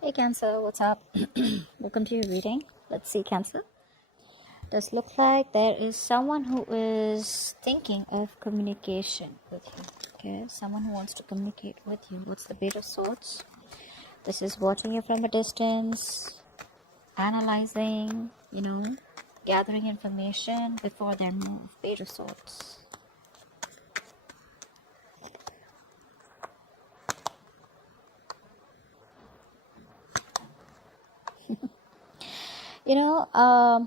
Hey Cancer, what's up? Welcome to your reading. Let's see, Cancer. Does look like there is someone who is thinking of communication with you. Okay, someone who wants to communicate with you. What's the Page of Swords? This is watching you from a distance, analyzing, gathering information before their move. Page of Swords. You know,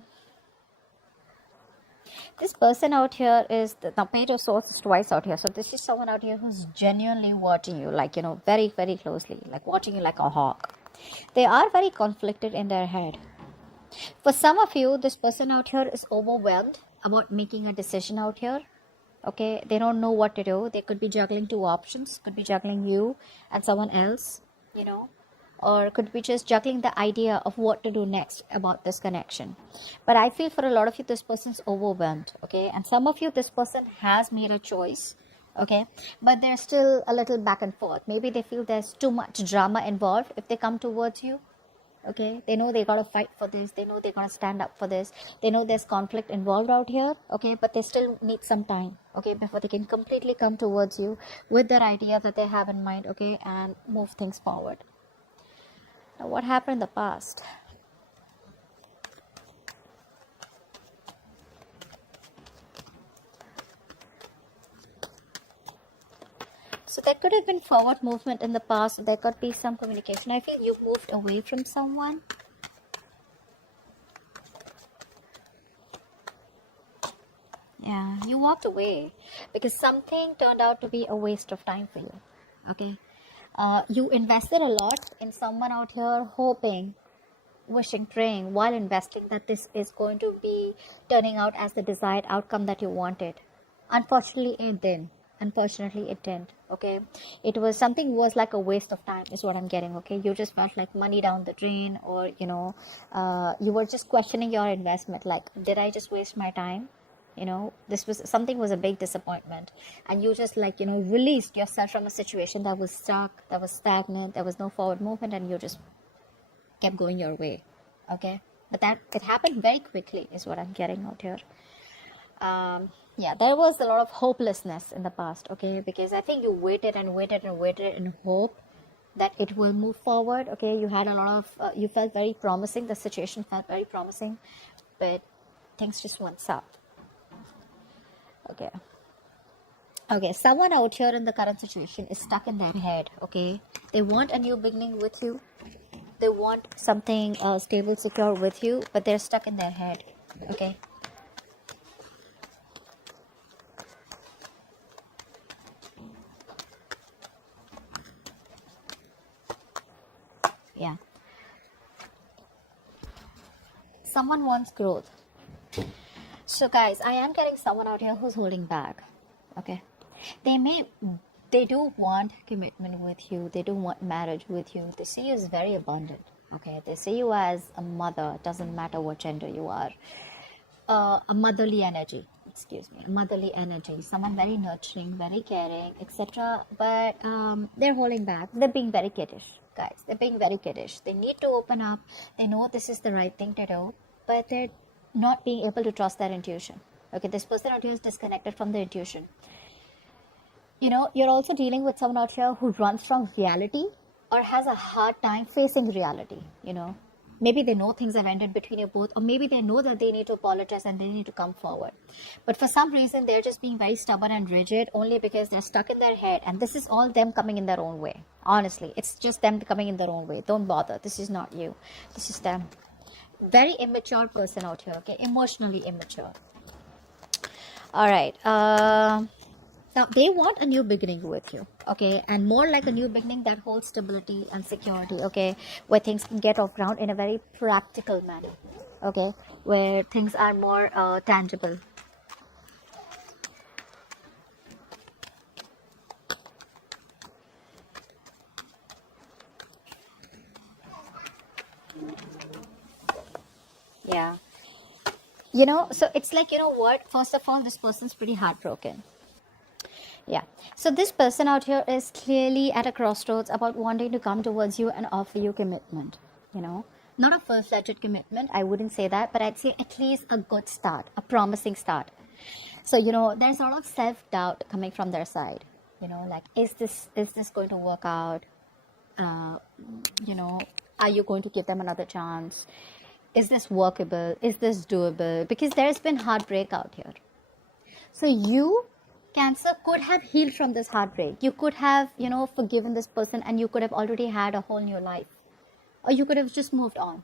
this person out here is the Page of Swords is twice out here. So this is someone out here who's genuinely watching you, like, very, very closely, like watching you like a hawk. They are very conflicted in their head. For some of you, this person out here is overwhelmed about making a decision out here. Okay, they don't know what to do. They could be juggling two options, could be juggling you and someone else, or could be just juggling the idea of what to do next about this connection. But I feel for a lot of you, this person's overwhelmed. Okay, and some of you, this person has made a choice. Okay, but they're still a little back and forth. Maybe they feel there's too much drama involved if they come towards you. Okay, they know they gotta fight for this, they know they gotta stand up for this, they know there's conflict involved out here. Okay, but they still need some time, okay, before they can completely come towards you with their idea that they have in mind. Okay, and move things forward. Now, what happened in the past? So there could have been forward movement in the past. There could be some communication. I feel you moved away from someone. Yeah, you walked away because something turned out to be a waste of time for you. Okay, you invested a lot in someone out here, hoping, wishing, praying while investing that this is going to be turning out as the desired outcome that you wanted. Unfortunately, it didn't. Okay, it was something was like a waste of time is what I'm getting. Okay, you just felt like money down the drain, or you were just questioning your investment, like, did I just waste my time? This was something, was a big disappointment, and you just, like, released yourself from a situation that was stuck, that was stagnant, there was no forward movement, and you just kept going your way. Okay, but that it happened very quickly is what I'm getting out here. Yeah, there was a lot of hopelessness in the past. Okay, because I think you waited and waited and waited in hope that it will move forward. Okay, you had a lot of you felt very promising, the situation felt very promising, but things just went south. Okay, someone out here in the current situation is stuck in their head. Okay, they want a new beginning with you, they want something stable, secure with you, but they're stuck in their head. Okay, yeah, someone wants growth. So guys, I am getting someone out here who's holding back. Okay, they do want commitment with you, they do want marriage with you, they see you as very abundant. Okay, they see you as a mother, doesn't matter what gender you are. A motherly energy, someone very nurturing, very caring, etc. But they're holding back, they're being very kiddish, guys, they're being very kiddish. They need to open up, they know this is the right thing to do, but they're not being able to trust their intuition. Okay, this person out here is disconnected from their intuition. You're also dealing with someone out here who runs from reality or has a hard time facing reality. Maybe they know things have ended between you both, or maybe they know that they need to apologize and they need to come forward, but for some reason they're just being very stubborn and rigid, only because they're stuck in their head, and this is all them coming in their own way. Honestly, it's just them coming in their own way. Don't bother, this is not you, this is them. Very immature person out here. Okay, emotionally immature. All right, now they want a new beginning with you. Okay, and more like a new beginning that holds stability and security. Okay, where things can get off ground in a very practical manner. Okay, where things are more tangible. Yeah, so it's like, what, first of all, this person's pretty heartbroken. Yeah, So this person out here is clearly at a crossroads about wanting to come towards you and offer you commitment, you know. Not a full-fledged commitment, I wouldn't say that, but I'd say at least a good start, a promising start. So, you know, there's a lot of self-doubt coming from their side, you know, like, is this going to work out? You know, are you going to give them another chance? Is this workable? Is this doable? Because there's been heartbreak out here. So you, Cancer, could have healed from this heartbreak. You could have, you know, forgiven this person, and you could have already had a whole new life. Or you could have just moved on.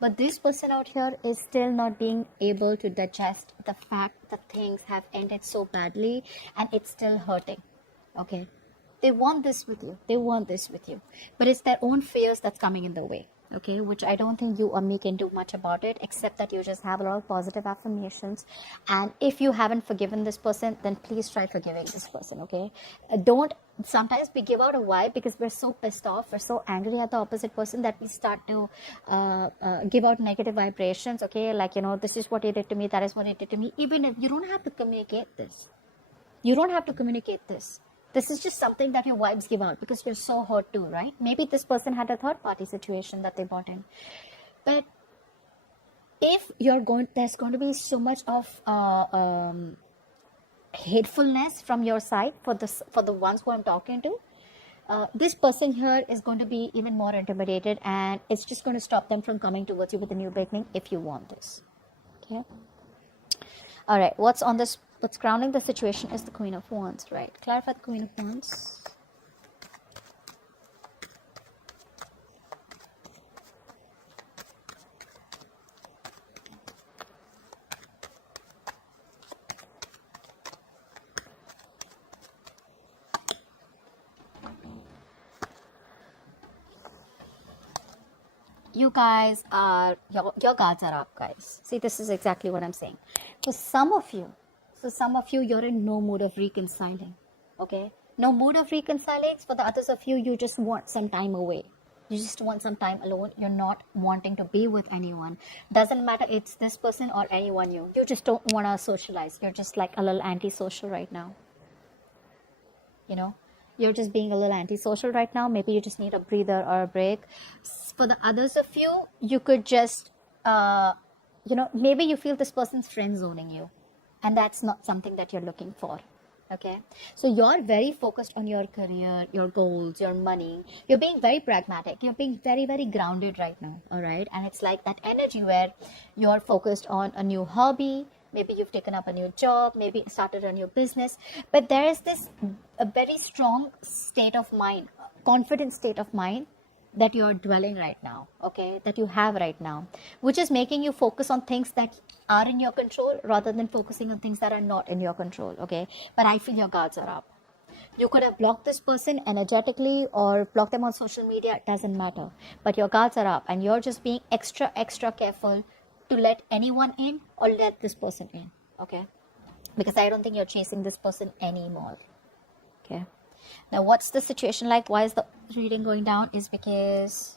But this person out here is still not being able to digest the fact that things have ended so badly and it's still hurting. Okay? They want this with you. They want this with you. But it's their own fears that's coming in the way. Okay, which I don't think you or me can do much about it, except that you just have a lot of positive affirmations. And if you haven't forgiven this person, then please try forgiving this person. Okay, don't. Sometimes we give out a vibe because we're so pissed off, we're so angry at the opposite person that we start to give out negative vibrations. Okay, like, you know, this is what he did to me, that is what he did to me. Even if you don't have to communicate this, you don't have to communicate this. This is just something that your vibes give out because you're so hurt too, right? Maybe this person had a third party situation that they brought in. But if there's going to be so much of hatefulness from your side for the ones who I'm talking to, this person here is going to be even more intimidated, and it's just going to stop them from coming towards you with a new beginning if you want this. Okay. All right. What's grounding the situation is the Queen of Wands, right? Clarify the Queen of Wands. You guys are, your guards are up, guys. See, this is exactly what I'm saying. For some of you, you're in no mood of reconciling. Okay? No mood of reconciling. For the others of you, you just want some time away. You just want some time alone. You're not wanting to be with anyone. Doesn't matter it's this person or anyone you. You just don't want to socialize. You're just like a little antisocial right now. You know? You're just being a little antisocial right now. Maybe you just need a breather or a break. For the others of you, you could just, you know, maybe you feel this person's friend zoning you. And that's not something that you're looking for. Okay, so you're very focused on your career, your goals, your money. You're being very pragmatic. You're being very, very grounded right now. All right, and it's like that energy where you're focused on a new hobby. Maybe you've taken up a new job. Maybe started a new business. But there is this a very strong state of mind, confident state of mind that you're dwelling right now. Okay, that you have right now, which is making you focus on things that are in your control rather than focusing on things that are not in your control. Okay, but I feel your guards are up. You could have blocked this person energetically or blocked them on social media. It doesn't matter, but your guards are up, and you're just being extra careful to let anyone in or let this person in. Okay, because I don't think you're chasing this person anymore. Okay, now what's the situation like? Why is the reading going down? Is because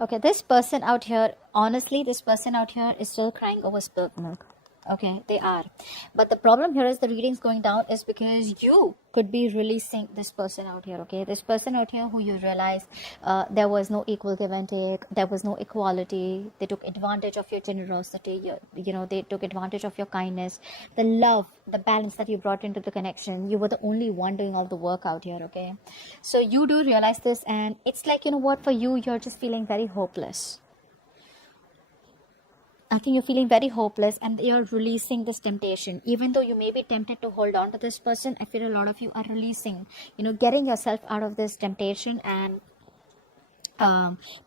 okay, this person out here, honestly, this person out here is still crying over spilled milk. Okay, they are. But the problem here is the readings going down is because you could be releasing this person out here. Okay, this person out here who you realize there was no equal give and take, there was no equality. They took advantage of your generosity. You know, they took advantage of your kindness, the love, the balance that you brought into the connection. You were the only one doing all the work out here. Okay, so you do realize this, and it's like, you know what, for you, you're just feeling very hopeless. I think you're feeling very hopeless, and you're releasing this temptation. Even though you may be tempted to hold on to this person, I feel a lot of you are releasing, you know, getting yourself out of this temptation and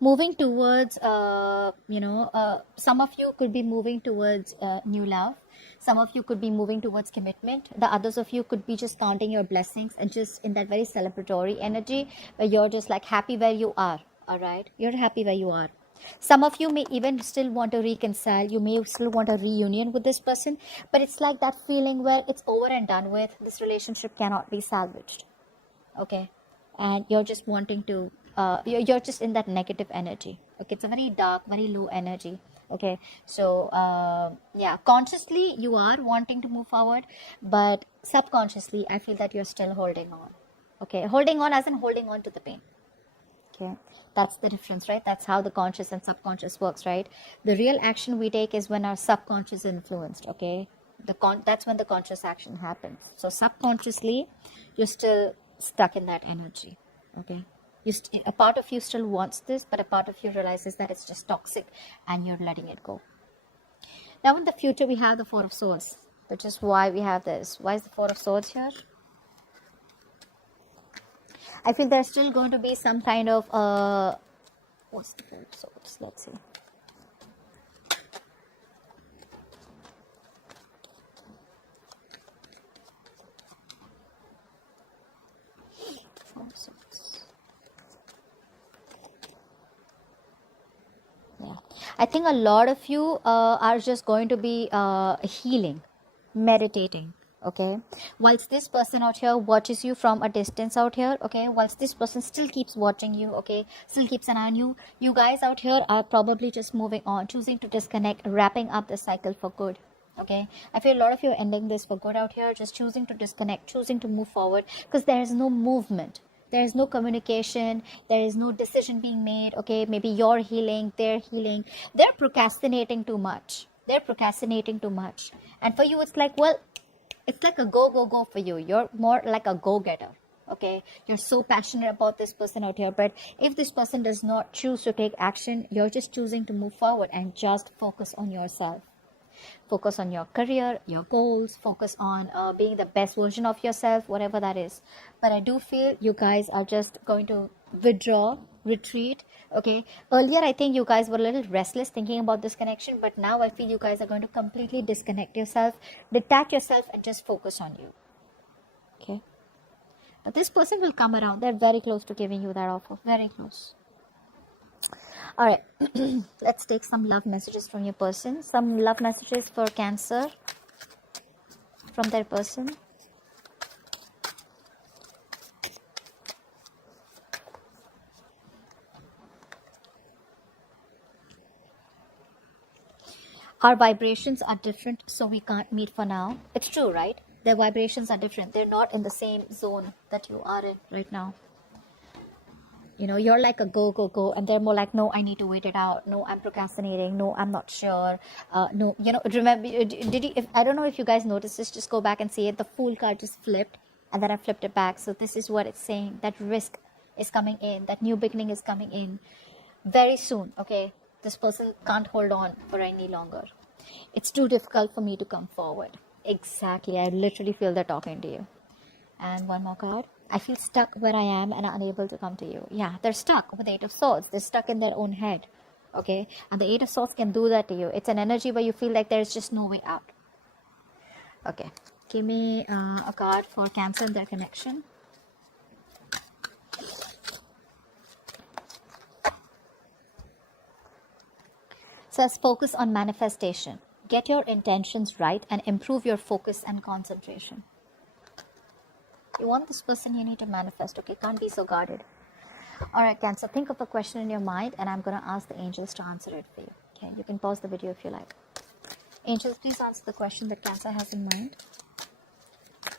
moving towards, some of you could be moving towards new love. Some of you could be moving towards commitment. The others of you could be just counting your blessings and just in that very celebratory energy where you're just like happy where you are. All right, you're happy where you are. Some of you may even still want to reconcile. You may still want a reunion with this person, but it's like that feeling where it's over and done with. This relationship cannot be salvaged. Okay, and you're just wanting to you're just in that negative energy. Okay, it's a very dark, very low energy. Okay, so yeah, consciously you are wanting to move forward, but subconsciously I feel that you're still holding on. Okay, holding on as in holding on to the pain. Okay, that's the difference, right? That's how the conscious and subconscious works, right? The real action we take is when our subconscious is influenced. Okay, that's when the conscious action happens. So subconsciously you're still stuck in that energy. Okay, a part of you still wants this, but a part of you realizes that it's just toxic and you're letting it go. Now in the future we have the Four of Swords, which is why we have this. Why is the Four of Swords here? I feel there's still going to be some kind of what's the Four of Swords? Let's see. Four of Swords. Yeah, I think a lot of you are just going to be healing, meditating. Okay, whilst this person out here watches you from a distance out here, okay, whilst this person still keeps watching you, okay, still keeps an eye on you, you guys out here are probably just moving on, choosing to disconnect, wrapping up the cycle for good. Okay, I feel a lot of you are ending this for good out here, just choosing to disconnect, choosing to move forward, because there is no movement, there is no communication, there is no decision being made. Okay, maybe you're healing, they're healing, they're procrastinating too much, and for you it's like, well, it's like a go for you. You're more like a go-getter. Okay, you're so passionate about this person out here, but if this person does not choose to take action, you're just choosing to move forward and just focus on yourself. Focus on your career, your goals, focus on being the best version of yourself, whatever that is. But I do feel you guys are just going to withdraw, retreat. Okay, earlier I think you guys were a little restless thinking about this connection, but now I feel you guys are going to completely disconnect yourself, detach yourself, and just focus on you. Okay, now this person will come around. They're very close to giving you that offer, very close. All right, let's take some love messages from your person. Some love messages for Cancer from their person. Our vibrations are different, so we can't meet for now. It's true, right? Their vibrations are different. They're not in the same zone that you are in right now. You know, you're like a go, and they're more like, no, I need to wait it out. No, I'm procrastinating. No, I'm not sure. No, you know, remember, I don't know if you guys noticed this, just go back and see it. The Fool card just flipped, and then I flipped it back. So this is what it's saying, that risk is coming in, that new beginning is coming in very soon. Okay, this person can't hold on for any longer. It's too difficult for me to come forward. Exactly, I literally feel they're talking to you. And one more card. I feel stuck where I am and unable to come to you. Yeah, they're stuck with the Eight of Swords. They're stuck in their own head. Okay, and the Eight of Swords can do that to you. It's an energy where you feel like there's just no way out. Okay, give me a card for Cancer and their connection. Says focus on manifestation. Get your intentions right and improve your focus and concentration. You want this person, you need to manifest. Okay, can't be so guarded. All right, Cancer, think of a question in your mind and I'm going to ask the angels to answer it for you. Okay, you can pause the video if you like. Angels, please answer the question that Cancer has in mind.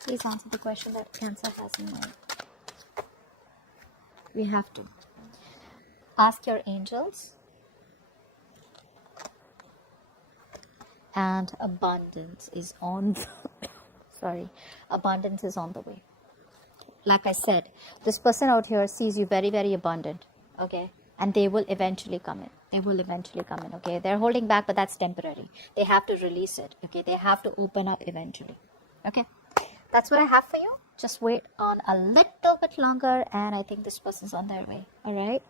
Please answer the question that Cancer has in mind. We have to ask your angels. And abundance is on the abundance is on the way. Like I said, this person out here sees you very, very abundant. Okay, and they will eventually come in. Okay, they're holding back, but that's temporary. They have to release it. Okay, they have to open up eventually. Okay, that's what I have for you. Just wait on a little bit longer and I think this person's on their way. All right.